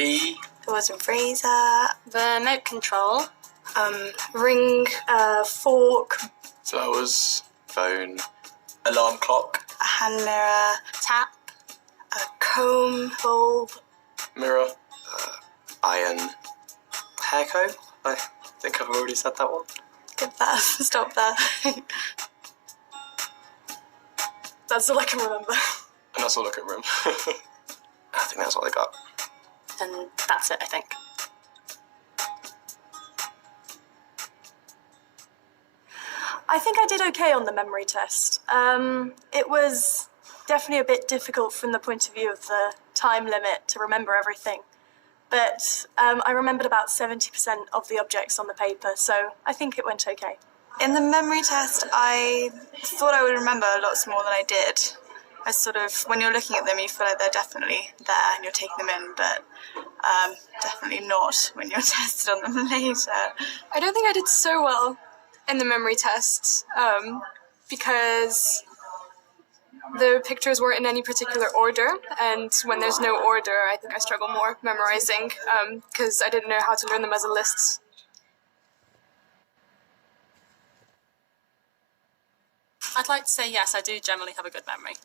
Key. There was a razor. The remote control. Ring, fork. Flowers. Phone. Alarm clock. A hand mirror. Tap. A comb. Bulb. Mirror. Iron. Hair comb. I think I've already said that one. Get that. Stop there. That's all I can remember. And that's all I can remember. I think that's all I got. And that's it, I think. I think I did okay on the memory test. It was definitely a bit difficult from the point of view of the time limit to remember everything. But I remembered about 70% of the objects on the paper, so I think it went okay. In the memory test, I thought I would remember lots more than I did. I sort of, when you're looking at them, you feel like they're definitely there and you're taking them in, but definitely not when you're tested on them later. I don't think I did so well in the memory test because the pictures weren't in any particular order, and when there's no order, I think I struggle more memorizing because I didn't know how to learn them as a list. I'd like to say yes, I do generally have a good memory.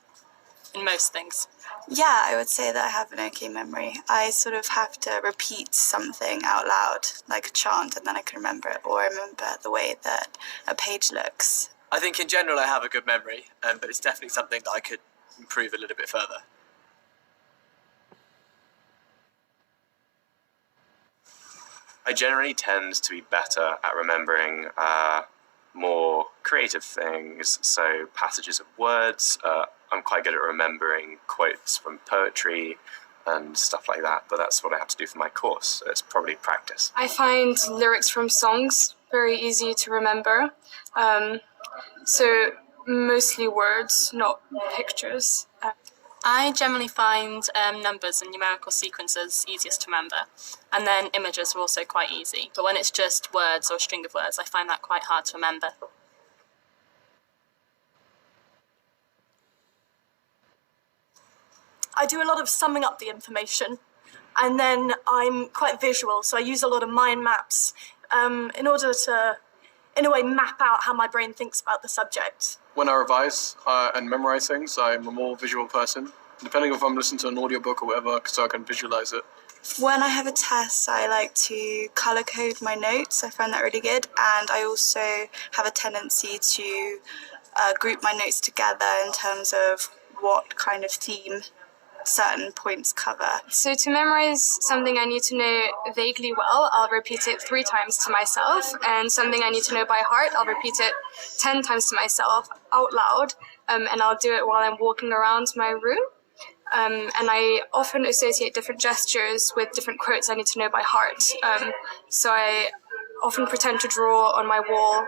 In most things. Yeah, I would say that I have an okay memory. I sort of have to repeat something out loud, like a chant, and then I can remember it, or remember the way that a page looks. I think in general I have a good memory, but it's definitely something that I could improve a little bit further. I generally tend to be better at remembering more creative things, so passages of words. I'm quite good at remembering quotes from poetry and stuff like that, but that's what I have to do for my course, so it's probably practice. I find lyrics from songs very easy to remember, so mostly words, not pictures. I generally find numbers and numerical sequences easiest to remember, and then images are also quite easy. But when it's just words or a string of words, I find that quite hard to remember. I do a lot of summing up the information, and then I'm quite visual, so I use a lot of mind maps in order to, in a way, map out how my brain thinks about the subject. When I revise and memorize things, I'm a more visual person, depending if I'm listening to an audiobook or whatever, so I can visualize it. When I have a test, I like to color code my notes. I find that really good, and I also have a tendency to group my notes together in terms of what kind of theme certain points cover. So to memorize something I need to know vaguely well, I'll repeat it 3 times to myself, and something I need to know by heart, I'll repeat it 10 times to myself out loud, and I'll do it while I'm walking around my room. And I often associate different gestures with different quotes I need to know by heart. So I often pretend to draw on my wall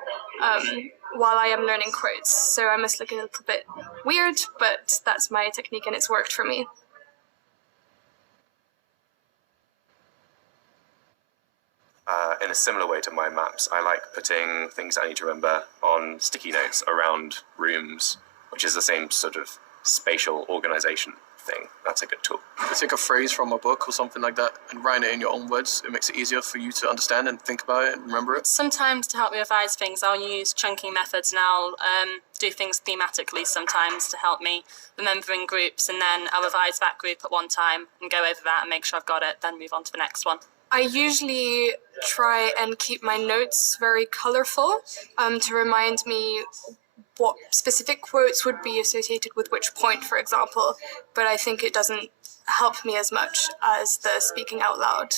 while I am learning quotes. So I must look a little bit weird, but that's my technique and it's worked for me. In a similar way to mind maps, I like putting things I need to remember on sticky notes around rooms, which is the same sort of spatial organization thing. That's a good tool. You take a phrase from a book or something like that and write it in your own words. It makes it easier for you to understand and think about it and remember it. Sometimes to help me revise things, I'll use chunking methods, and I'll do things thematically sometimes to help me remember in groups, and then I'll revise that group at one time and go over that and make sure I've got it, then move on to the next one. I usually try and keep my notes very colorful to remind me what specific quotes would be associated with which point, for example, but I think it doesn't help me as much as the speaking out loud.